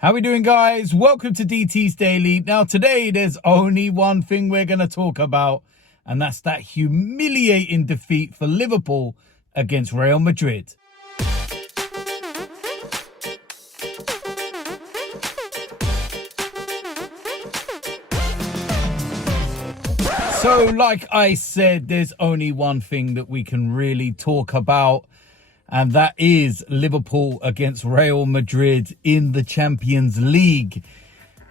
How we doing, guys? Welcome to DT's Daily. Now, today there's only one thing we're going to talk about, and that's that humiliating defeat for Liverpool against Real Madrid. So, like I said, there's only one thing that we can really talk about, and that is Liverpool against Real Madrid in the Champions League.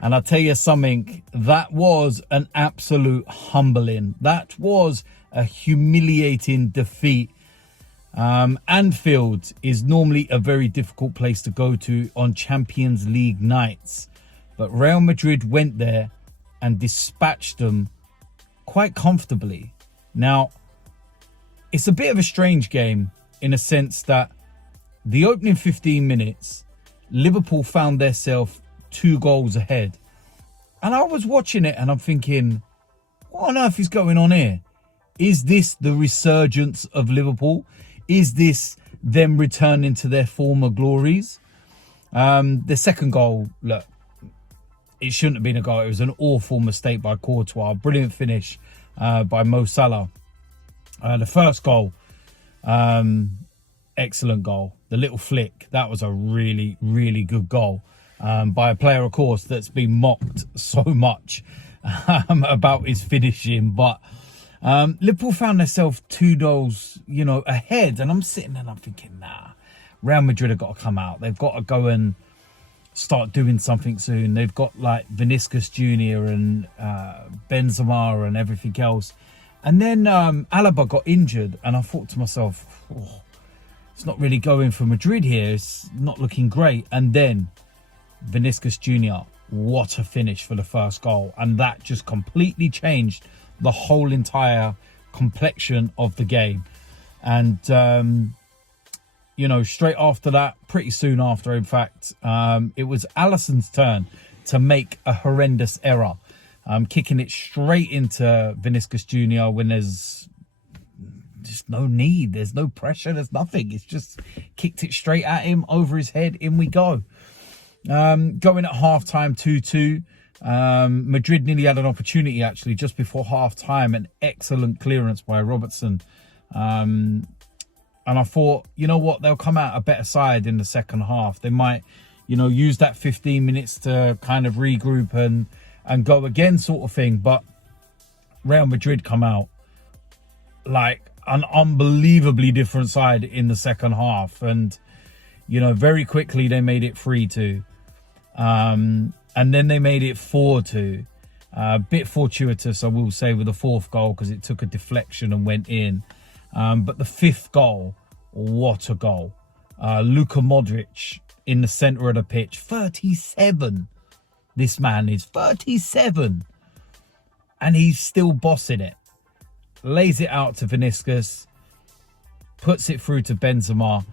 And I'll tell you something, that was an absolute humbling. That was a humiliating defeat. Anfield is normally a very difficult place to go to on Champions League nights. But Real Madrid went there and dispatched them quite comfortably. Now, it's a bit of a strange game in a sense that the opening 15 minutes, Liverpool found themselves 2 goals ahead. And I was watching it and I'm thinking, what on earth is going on here? Is this the resurgence of Liverpool? Is this them returning to their former glories? The second goal, look, it shouldn't have been a goal. It was an awful mistake by Courtois. Brilliant finish by Mo Salah. The first goal, excellent goal. The little flick, that was a really, really good goal by a player, of course, that's been mocked so much about his finishing. But Liverpool found themselves 2 goals, ahead. And I'm sitting there and I'm thinking, nah, Real Madrid have got to come out. They've got to go and start doing something soon. They've got like Vinicius Jr. and Benzema and everything else. And then Alaba got injured, and I thought to myself, it's not really going for Madrid here. It's not looking great. And then Vinicius Jr., what a finish for the first goal. And that just completely changed the whole entire complexion of the game. And, straight after that, pretty soon after, in fact, it was Alisson's turn to make a horrendous error. Kicking it straight into Vinicius Jr. when there's just no need. There's no pressure. There's nothing. It's just kicked it straight at him, over his head. In we go. Going at half-time 2-2. Madrid nearly had an opportunity, actually, just before half-time. An excellent clearance by Robertson. And I thought, you know what? They'll come out a better side in the second half. They might, use that 15 minutes to kind of regroup and go again, sort of thing. But Real Madrid come out like an unbelievably different side in the second half. And, very quickly they made it 3-2. And then they made it 4-2. A bit fortuitous, I will say, with the 4th goal, because it took a deflection and went in. But the 5th goal, what a goal. Luka Modric in the centre of the pitch, 37. This man is 37. And he's still bossing it. Lays it out to Vinicius. Puts it through to Benzema.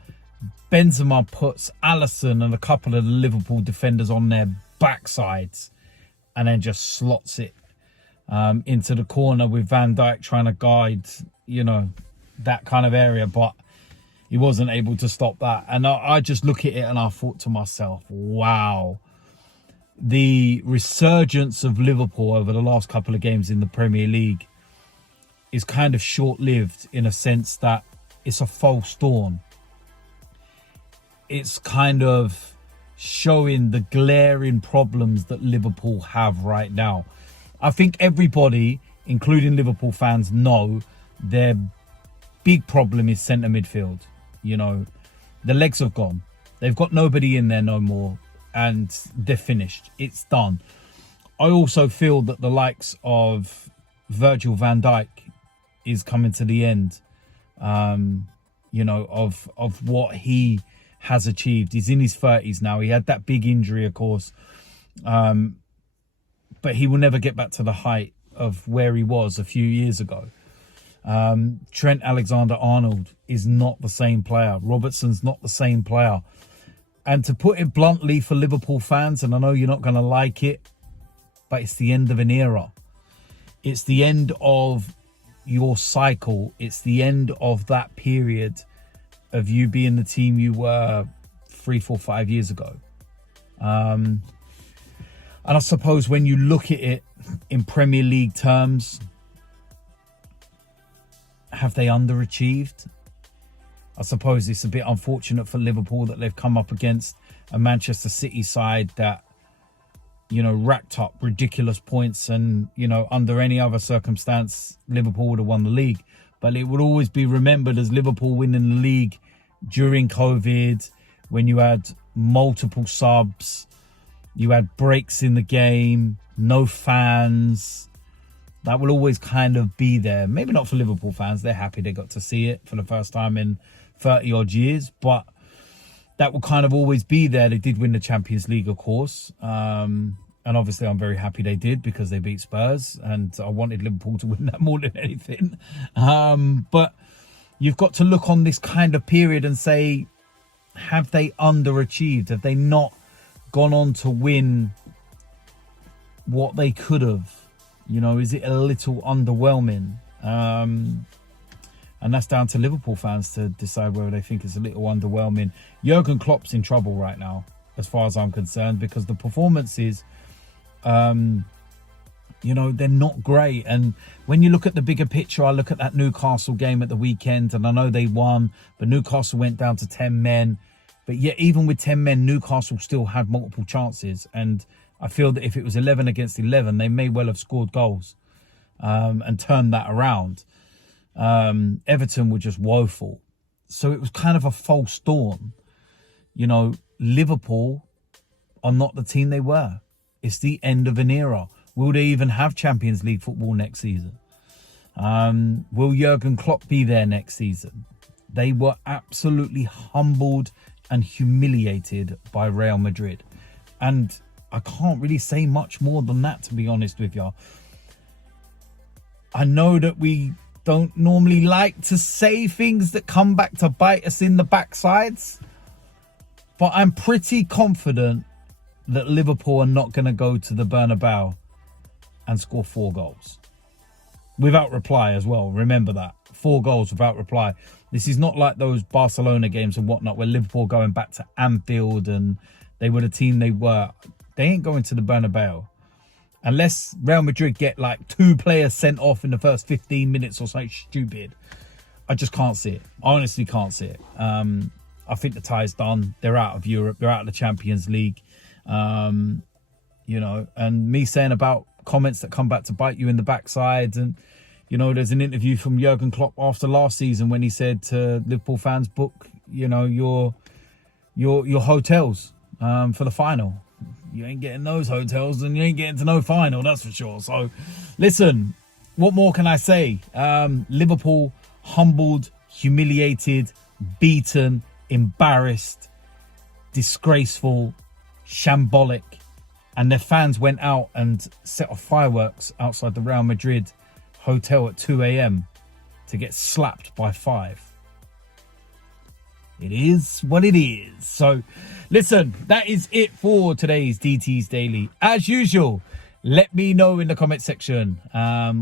Benzema puts Alisson and a couple of the Liverpool defenders on their backsides. And then just slots it into the corner with Van Dijk trying to guide, that kind of area. But he wasn't able to stop that. And I just look at it and I thought to myself, wow. The resurgence of Liverpool over the last couple of games in the Premier League is kind of short-lived, in a sense that it's a false dawn. It's kind of showing the glaring problems that Liverpool have right now. I think everybody, including Liverpool fans, know their big problem is centre midfield. The legs have gone. They've got nobody in there no more. And they're finished. It's done. I also feel that the likes of Virgil van Dijk is coming to the end, of what he has achieved. He's in his 30s now. He had that big injury, of course. But he will never get back to the height of where he was a few years ago. Trent Alexander-Arnold is not the same player. Robertson's not the same player. And to put it bluntly for Liverpool fans, and I know you're not going to like it, but it's the end of an era. It's the end of your cycle. It's the end of that period of you being the team you were 3, 4, 5 years ago. And I suppose when you look at it in Premier League terms, have they underachieved? I suppose it's a bit unfortunate for Liverpool that they've come up against a Manchester City side that, you know, racked up ridiculous points, and, you know, under any other circumstance, Liverpool would have won the league. But it would always be remembered as Liverpool winning the league during COVID, when you had multiple subs, you had breaks in the game, no fans. That will always kind of be there. Maybe not for Liverpool fans. They're happy they got to see it for the first time in 30 odd years, but that will kind of always be there. They did win the Champions League, of course. And obviously I'm very happy they did, because they beat Spurs, and I wanted Liverpool to win that more than anything. But you've got to look on this kind of period and say, have they underachieved? Have they not gone on to win what they could have? You know, is it a little underwhelming? And that's down to Liverpool fans to decide whether they think it's a little underwhelming. Jurgen Klopp's in trouble right now, as far as I'm concerned, because the performances, you know, they're not great. And when you look at the bigger picture, I look at that Newcastle game at the weekend, and I know they won, but Newcastle went down to 10 men. But yet, even with 10 men, Newcastle still had multiple chances. And I feel that if it was 11 against 11, they may well have scored goals and turned that around. Everton were just woeful. So it was kind of a false dawn. You know, Liverpool are not the team they were. It's the end of an era. Will they even have Champions League football next season? Will Jurgen Klopp be there next season? They were absolutely humbled and humiliated by Real Madrid. And I can't really say much more than that, to be honest with you. I know that we don't normally like to say things that come back to bite us in the backsides, but I'm pretty confident that Liverpool are not going to go to the Bernabeu and score 4 goals. Without reply as well. Remember that. 4 goals without reply. This is not like those Barcelona games and whatnot where Liverpool going back to Anfield and they were the team they were. They ain't going to the Bernabeu. Unless Real Madrid get like 2 players sent off in the first 15 minutes or something stupid. I just can't see it. I honestly can't see it. I think the tie's done. They're out of Europe. They're out of the Champions League. You know, and me saying about comments that come back to bite you in the backside. And, you know, there's an interview from Jurgen Klopp after last season when he said to Liverpool fans, book, you know, your hotels for the final. You ain't getting those hotels and you ain't getting to no final, that's for sure. So, listen, what more can I say? Liverpool humbled, humiliated, beaten, embarrassed, disgraceful, shambolic. And their fans went out and set off fireworks outside the Real Madrid hotel at 2 a.m. to get slapped by 5. It is what it is. So, listen, that is it for today's DT's Daily. As usual, let me know in the comment section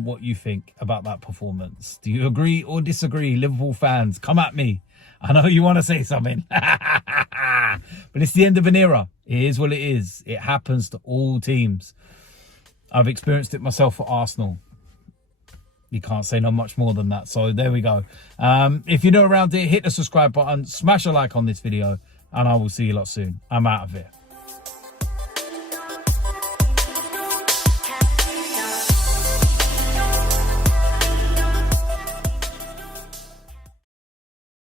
what you think about that performance. Do you agree or disagree? Liverpool fans, come at me. I know you want to say something. But it's the end of an era. It is what it is. It happens to all teams. I've experienced it myself for Arsenal. You can't say no much more than that. So there we go. If you're new around here, hit the subscribe button, smash a like on this video, and I will see you lot soon. I'm out of here.